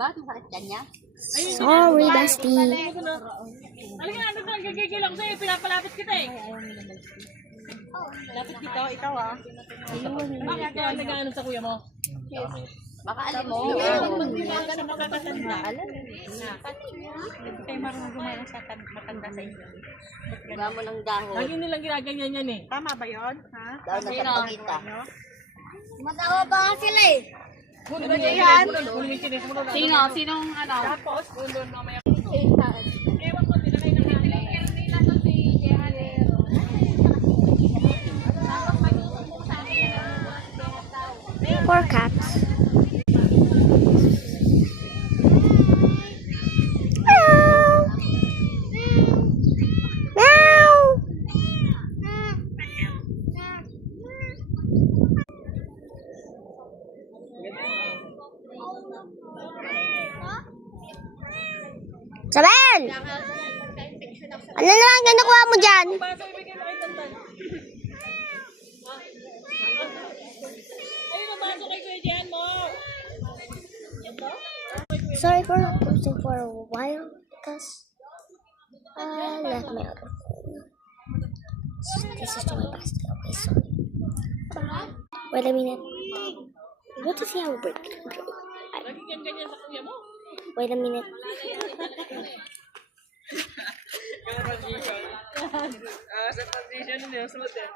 Bakit masakit ka niya? Sorry, bestie. Halika na, nagagigil ako sa'yo. Pinapalapit kita eh. Lapit dito, ikaw ah. Bakit ka nag-ano sa kuya mo? Baka alam mo. Sa matatanda. Hindi kayo marunong gumawa sa matanda sa inyo. Gawa mo ng dahon. Lagi nilang ginaganyan yan eh. Tama ba yun? Ha? Dahon na sa pagkita. Matawa pa nga sila eh. Yan. Sino? Sinong ano? Tapos, doon mamaya. Ewan ko, sila kayo Poor cats. Meow. Meow. Sabel! Ano naman kinukuha mo dyan? Sorry for not posting for a while because I left my other phone. This is to my basket. Okay, sorry. Wait a minute. I want to see how break it can go. Wait a minute. Sa position niyo, sulit eh.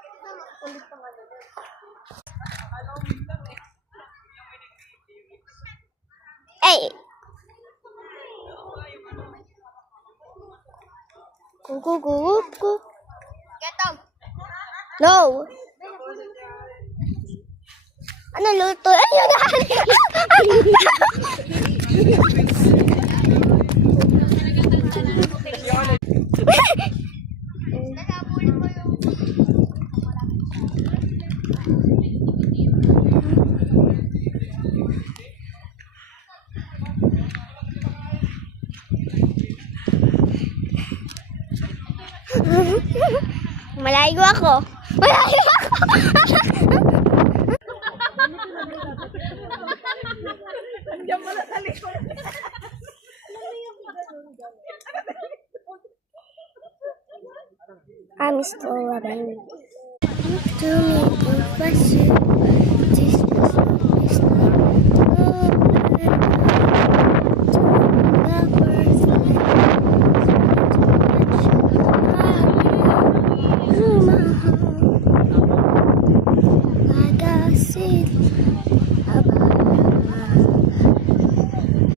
Hey! Go, go, go, go. Get out! No! Ano luto? Ayun na! Malayo ako. Malayo ako. Andiyan pala sa likod. I'm still loving you. To me, confess you.